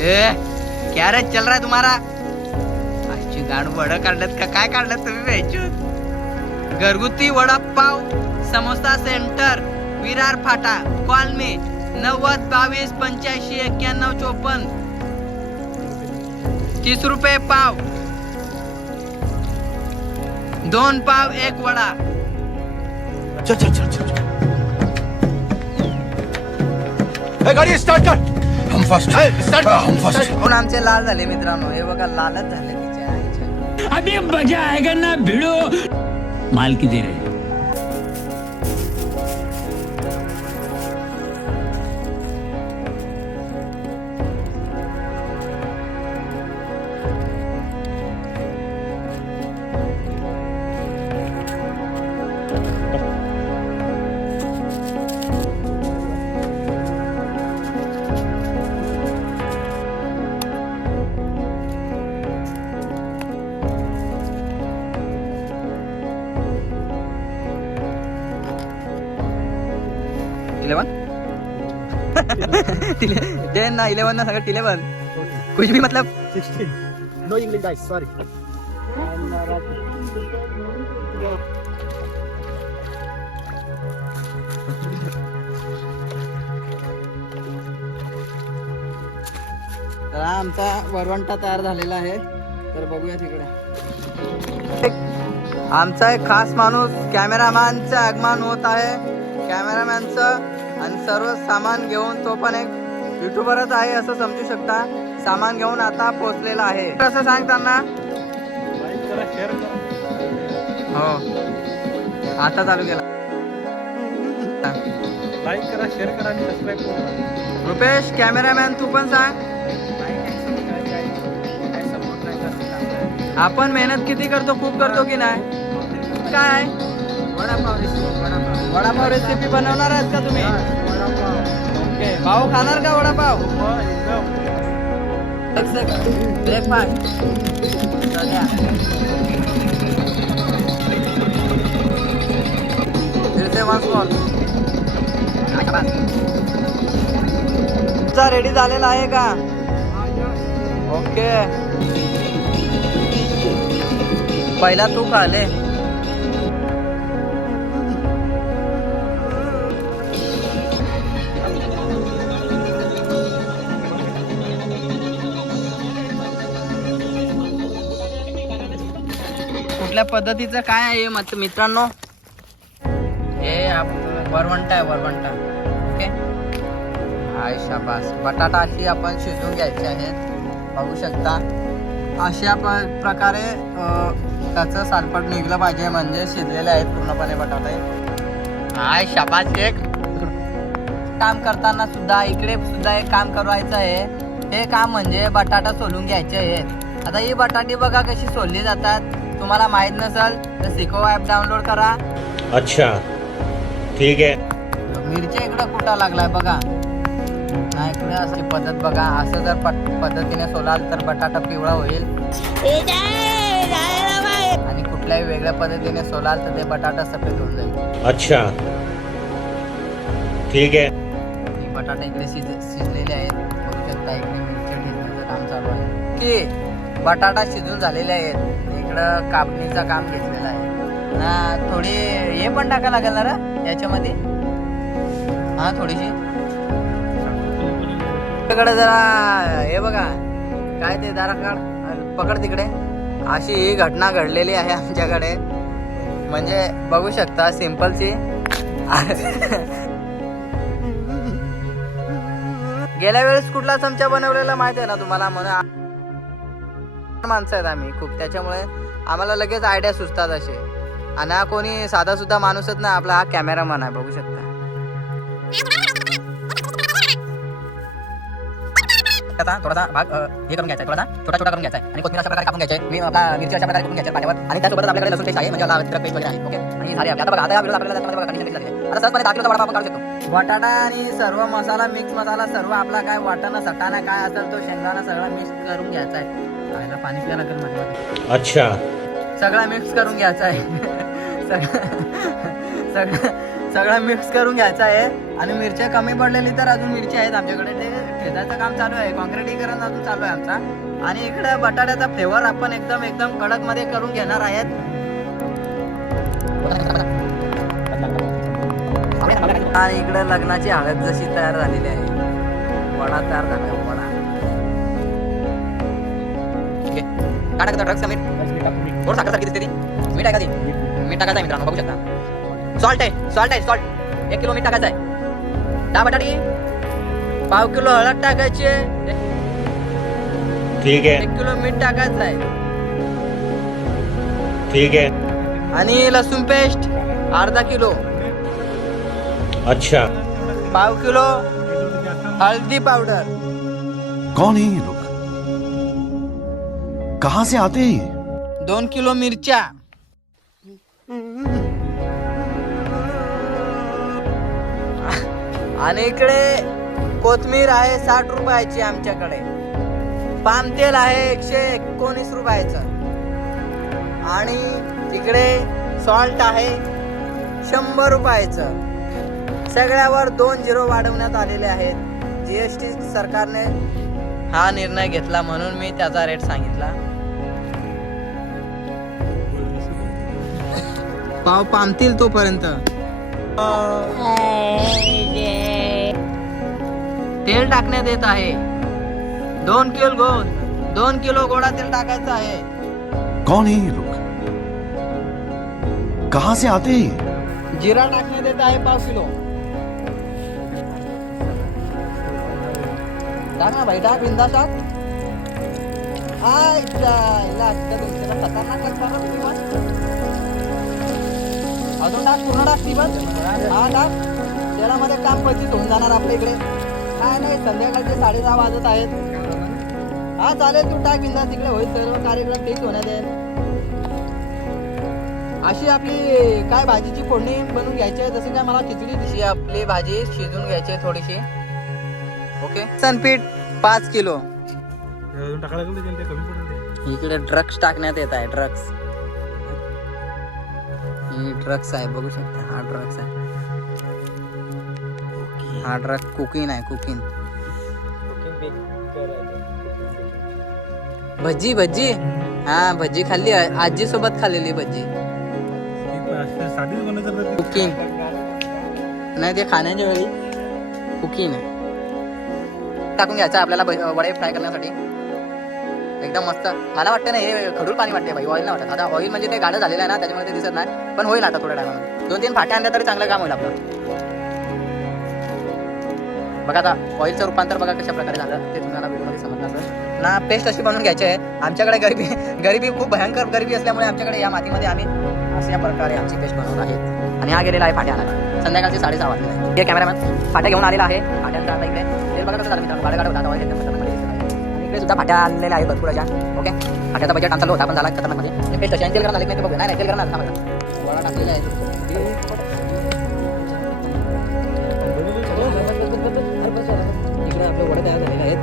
ए क्या रे चल रहा है तुम्हारा? आजची गाण वडा काढल्यात का काय काढल्यात तुम्ही वेचून? घरगुती वडापाव समोसा सेंटर विरार फाटा कॉल मी 90 22 85 91 54 30 रुपये पाव, 2 पाव 1 वडा. चल चल चल चल गाडी स्टार्ट कर. हम फर्स्ट स्टार्ट हम फर्स्ट. पण आमचे लाल झाले मित्रांनो, हे बघा लालच झाले तिच्या आईच्या. अभी मजा आएगा ना भिड़ो. माल की दे रहे. टेन ना 11 ना सगळं 11 कुछ भी मतलब 16. No English guys, sorry. तर आमचा वरवंटा तयार झालेला आहे, तर बघूया तिकडे. आमचा एक खास माणूस कॅमेरामॅनचं आगमन होत आहे. कॅमेरामॅनचं आणि सर्व सामान घेऊन, तो पण एक युट्यूबरच आहे असं समजू शकता, सामान घेऊन आता पोहोचलेला आहे. असं सांगताना हो आता चालू केला. लाईक करा, शेअर करा आणि सबस्क्राईब करा. रुपेश कॅमेरामॅन तू पण सांग, आपण मेहनत किती करतो, खूप करतो की नाही? काय वडापाव रेसिपी बनवणार आहात का तुम्ही? ओके, भाऊ खाणार का वडापाव? ब्रेकफास्ट रेडी झालेला आहे का? ओके, पहिला तू खाले. कुठल्या पद्धतीचं काय आहे मित्रांनो? हे वरवंटा आहे, वरवंटा. ओके, हाय शाबास. बटाटा अशी आपण शिजवून घ्यायचे आहेत, बघू शकता. अशा प्रकारे त्याचं सालपट निघलं पाहिजे, म्हणजे शिजलेले आहेत पूर्णपणे बटाटे. हाय शाबास. एक काम करताना सुद्धा इकडे सुद्धा एक काम करायचं आहे. हे काम म्हणजे बटाटा सोलून घ्यायचे आहेत. आता ही बटाटी बघा कशी सोलली जातात. तुम्हाला माहित नसेल तर सिको ॲप डाउनलोड करा. अच्छा ठीक आहे. मिरच्या इकडं कुठं लागलाय बघा. नाही, इकडे अशी पद्धत बघा. असं जर पद्धतीने सोलाल तर बटाटा पिवळा होईल, आणि कुठल्याही वेगळ्या पद्धतीने सोलाल तर ते बटाटा सफेद होऊन जाईल. अच्छा ठीक आहे. बटाटा इकडे शिजलेले आहेत, बघू शकता. इकडे मिरच्या घेण्याचं काम चालू आहे की बटाटा शिजून झालेले आहेत. इकडं कापणीचं काम घेतलेलं आहे ना. थोडी हे पण टाकायला लागेल ना रे याच्यामध्ये? हा, थोडीशी तिकडे जरा हे बघा काय ते जरा पकड तिकडे. अशी ही घटना घडलेली आहे आमच्याकडे, म्हणजे बघू शकता सिंपलची. गेल्या वेळेस कुठला चमचा बनवलेला माहिती आहे ना तुम्हाला? म्हणून माणसं आहेत आम्ही खूप, त्याच्यामुळे आम्हाला लगेच आयडिया सुचतात असे. आणि हा कोणी साधा सुद्धा माणूसच ना, आपला हा कॅमेरामॅन आहे, बघू शकता. थोडासा भाग हे करून घ्यायचा, थोडासा छोटा छोटा करून घ्यायचा आणि कोथिंबीर अशा प्रकारे कापून घ्यायचे. मी आपला मिरची अशा प्रकारे कापून घ्यायचे पाण्यावर, आणि त्यासोबत आपल्याकडे लसूण पेस्ट आहे, म्हणजे अद्रक पेस्ट वगैरे आहे. ओके, आणि झाले आता बघा. आता या व्हिडिओला आपल्याला कंडिशन झाली आहे. आता सहजपणे 10 किलोचा वडापाव आपण काढू शकतो. बटाटा आणि सर्व मसाला, मिक्स मसाला सर्व आपला काय वाटाणा सटाणा काय असेल तो शेंगदाणा सगळं मिक्स करून घ्यायचा आहे. खायला पाणी प्यायला लागेल माझ्या. अच्छा, सगळा मिक्स करून घ्यायचा आहे. सगळं सगळं मिक्स करून घ्यायचं आहे. आणि मिरच्या कमी पडलेली तर अजून मिरच्या आहेत आमच्याकडे. ते ठेचायचं काम चालू आहे, कॉन्क्रिटीकरण अजून चालू आहे आमचा. आणि इकडे बटाट्याचा फ्लेवर आपण एकदम एकदम कडक मध्ये करून घेणार आहेत. आणि इकडे लग्नाची हळद जशी तयार झालेली आहे, वडा तयार झाला आहे. वडा टाकायचा ड्रग्स मीठ थोडं साखर दिसते ती. मीठ आहे का ती? मीठ टाकायचं आहे मित्रांनो, बघू शकता. सॉल्ट आहे सॉल्ट. 1 किलो मीठ टाकायचं आहे. 10 बटाटी, 1/2 किलो हळद टाकायची आहे. ठीक है 1 किलो मीठ टाकायचं आहे. ठीक है. आणि लसूण पेस्ट अर्धा किलो. अच्छा 1/2 किलो हल्दी पावडर. कौन है ये लोग? कहाँ से आते हैं ये? 2 किलो मिरच्या. आणि इकडे कोथमीर आहे 60 रुपयाची आमच्याकडे. पाम तेल आहे 119 रुपयाचं. आणि इकडे सॉल्ट आहे 100 रुपयाचं. सगळ्यावर 2 झिरो वाढवण्यात आलेले आहेत. GST सरकारने हा निर्णय घेतला म्हणून मी त्याचा रेट सांगितला. पाव पामतील तोपर्यंत तेल टाकण्यात येत आहे. 2 किलो गोडा तेल टाकायचं आहे. कौन है ये लोग? कहाँ से आते हैं ये? जिरा टाकण्यात येत आहे 1/2 किलो. टाक ना भाई, टाक बिंदा टाक. खतरनाक लागता ना तुम्ही पण. अजून टाक, पूर्ण टाक ती पण. हा टाक. तेलामध्ये काम पचित होऊन जाणार आपल्या इकडे. काय नाही, संध्याकाळचे 6:30 वाजत आहेत. हा चालेल, तू टाक बिंदा, तिकडे होईल सर्व कार्यक्रम तेच होण्यात येईल. अशी आपली काय भाजीची फोडणी बनवून घ्यायची आहे. जशी काय मला खिचडी दिशी आपली भाजी शिजून घ्यायची आहे थोडीशी. ओके. सनपीठ 5 किलो. इकडे ड्रग्स टाकण्यात येत आहे. ड्रग्स आहे, बघू शकता. हा ड्रग्स आहे. हा ड्रग कुकिंग आहे. कुकिंग भज्जी. हा भज्जी खाल्ली, आजी सोबत खाल्लेली भज्जी. कुकिंग नाही, ते खाण्याच्या वेळी कुकिंग आहे. टाकून घ्यायचं आपल्याला वडे फ्राय करण्यासाठी. एकदम मस्त. मला वाटतं ना हे खडूळ पाणी वाटते भाई, ऑइल नाही वाटत. आता ऑइल म्हणजे ते गाढं झालेलं आहे ना, त्याच्यामुळे ते दिसत नाही. पण होईल आता थोड्या टायमामध्ये. 2-3 फाट्या आणल्या तरी चांगलं काम होईल आपलं. बघा आता ऑइलचं रूपांतर बघा कशा प्रकारे झालं ते तुम्हाला व्हिडिओमध्ये समजलं असेल ना. पेस्ट अशी बनवून घ्यायची आहे. आमच्याकडे गरिबी खूप भयंकर गरिबी असल्यामुळे आमच्याकडे या मातीमध्ये आम्ही अशा प्रकारे आमची पेस्ट बनवत आहे. आणि हा गेलेला आहे फाट्या आणायला. संध्याकाळचे 6:30 वाजले. हे कॅमेरामॅन फाट्या घेऊन आलेला आहे. फाट्यांचा आता इकडे तेल बघा कसं झालं मित्रांनो. गाडा होता ऑइल एकदम खतरनाकमध्ये दिसत आहे. आणि इकडे सुद्धा फाट्या आणलेल्या आहेत भरपूर अशा. ओके. फाट्याचा बजेट चालू होता पण झाला खतरनाकमध्ये. हे पेस्ट अशी तेल करणार नाही, बघू. नाही तेल करणार थांबा. वडा टाकलेला आहे. इकडे आपले वडे तयार झालेले आहेत.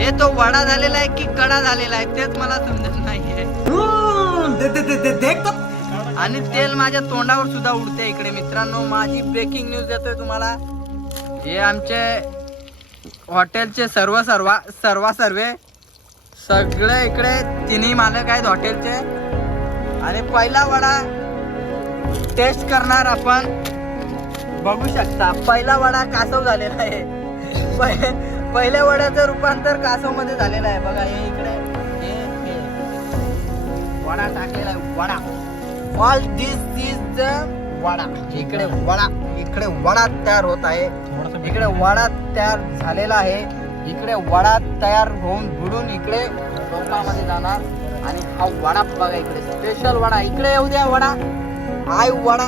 हे तो वडा झालेला आहे की कडा झालेला आहे तेच मला समजत नाहीये. आणि तेल माझ्या तोंडावर सुद्धा उडते इकडे मित्रांनो. माझी ब्रेकिंग न्यूज देतोय तुम्हाला. हे आमचे हॉटेलचे सर्व सगळे इकडे तिन्ही मालक आहेत हॉटेलचे. आणि पहिला वडा टेस्ट करणार आपण. बघू शकता पहिला वडा कासव झालेला आहे. पहिल्या वड्याचं रूपांतर कासव मध्ये झालेलं आहे. बघा हे इकडे हे वडा टाकलेला आहे. Vada all this is the vada. इकडे वडा तयार होत आहे. इकडे वडा तयार झालेला आहे. इकडे वडा तयार होऊन बुडून इकडे टोपामध्ये जाणार. आणि हा वडा बघा इकडे स्पेशल वडा. इकडे येऊ द्या वडा. हाय वडा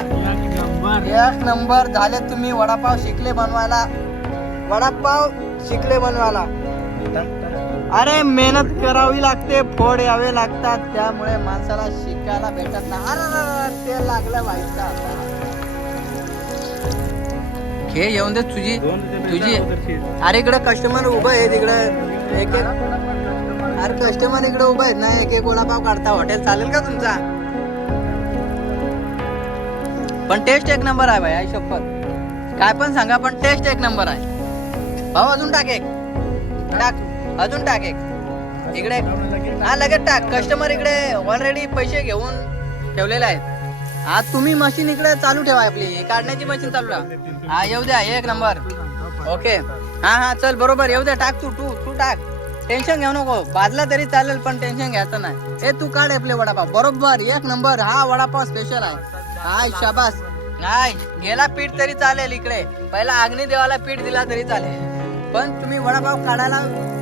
1 नंबर झाले. तुम्ही वडापाव शिकले बनवायला. अरे मेहनत करावी लागते, फोड यावे लागतात, त्यामुळे माणसाला शिकायला भेटत नाही. अरे ते लागलं व्हायचं. हे येऊन दे तुझी. अरे इकडे कस्टमर उभं आहे तिकडे. एक अरे कस्टमर इकडे उभा आहेत ना, एक एक वडापाव काढता. हॉटेल चालेल का तुमचा? पण टेस्ट एक नंबर आहे भाई, आई शपथ. काय पण सांगा पण टेस्ट एक नंबर आहे. भाऊ अजून टाक एक, टाक अजून टाक एक इकडे. हा लगेच टाक. कस्टमर इकडे ऑलरेडी पैसे घेऊन ठेवलेले आहेत. हा तुम्ही मशीन इकडे चालू ठेवा, आपली काढण्याची मशीन चालू ठेवा. हा येऊ द्या, एक नंबर. ओके हा हा चल बरोबर येऊ द्या. टाक तू टाक. टेन्शन घेऊ नको, बाजला तरी चालेल पण टेन्शन घ्यायचं नाही. हे तू काढ आपले वडापाव बरोबर एक नंबर. हा वडापाव स्पेशल आहे. हाय शाबास. नाही गेला पीठ तरी चालेल इकडे. पहिला अग्नी देवाला पीठ दिला तरी चालेल, पण तुम्ही वडापाव काढायला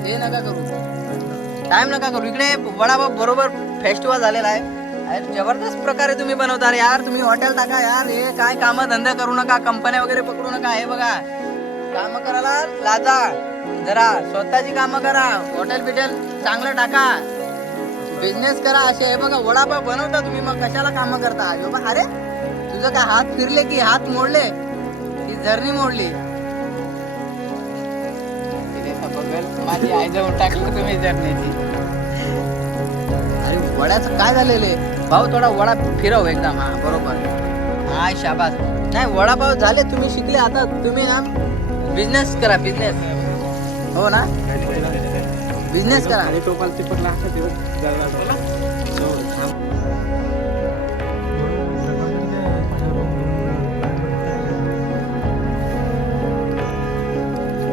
हे नका करू, टाइम नका करू. इकडे वडापाव बरोबर फेस्टिवल झालेला आहे. जबरदस्त प्रकारे तुम्ही बनवता यार. तुम्ही हॉटेल टाका यार. हे काय काम धंदा करू नका, कंपन्या वगैरे पकडू नका. हे बघा काम करायला लाजा जरा, स्वतःची कामं करा. हॉटेल बिटेल चांगलं टाका, बिझनेस करा. असे हे बघा वडापाव बनवता तुम्ही, मग कशाला काम करता? अरे तुझं काय हात फिरले की हात मोडले की झरणी मोडली? माझी आई जाऊन टाकली तुम्ही झरणीची. अरे वड्याचं काय झालेले भाऊ? थोडा वडा फिरव एकदम. हा बरोबर. हाय शाबास. नाही वडापाव झाले, तुम्ही शिकले. आता तुम्ही ना बिझनेस करा, बिझनेस. हो ना, बिझनेस करा. आणि तो मला ते पण लक्षात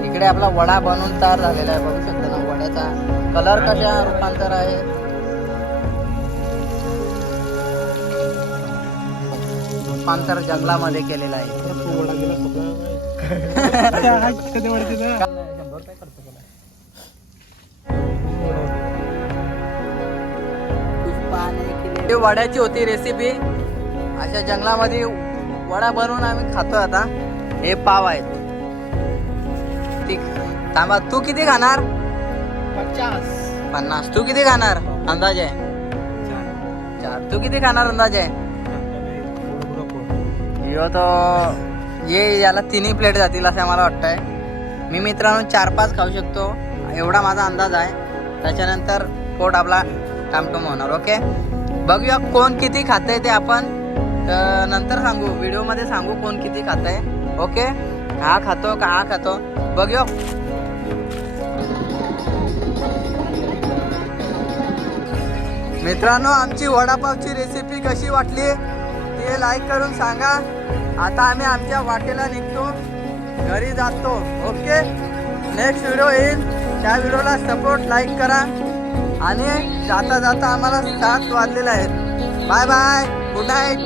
इकडे आपला वडा बनवून तयार झालेला आहे. बघू शकता ना वड्याचा कलर कशा रूपांतर आहे. रूपांतर जंगलामध्ये केलेलं आहे. वड्याची होती रेसिपी. अशा जंगलामध्ये वडा बनवून आम्ही खातोय आता. हे पाव आहेत. थांबा, तू किती खाणार? 50. तू किती खाणार अंदाजे? 4. तू किती खाणार अंदाजे? तो ये याला 3 प्लेट जातील असं मला वाटतंय. मी मित्रांनो 4-5 खाऊ शकतो एवढा माझा अंदाज आहे. त्याच्यानंतर पोट आपला टामटूम होणार. ओके बघूया कोण किती खातंय ते आपण नंतर सांगू, व्हिडिओमध्ये सांगू कोण किती खातंय. ओके हा खातो का हा खातो बघूया. मित्रांनो आमची वडापावची रेसिपी कशी वाटली ते लाईक करून सांगा. आता आम्ही आमच्या वाटेला निघतो, घरी जातो. ओके नेक्स्ट व्हिडिओ येईल, त्या व्हिडिओला सपोर्ट लाईक करा. आणि जाता जाता आम्हाला 7 वाजलेले आहेत. Bye bye, good night.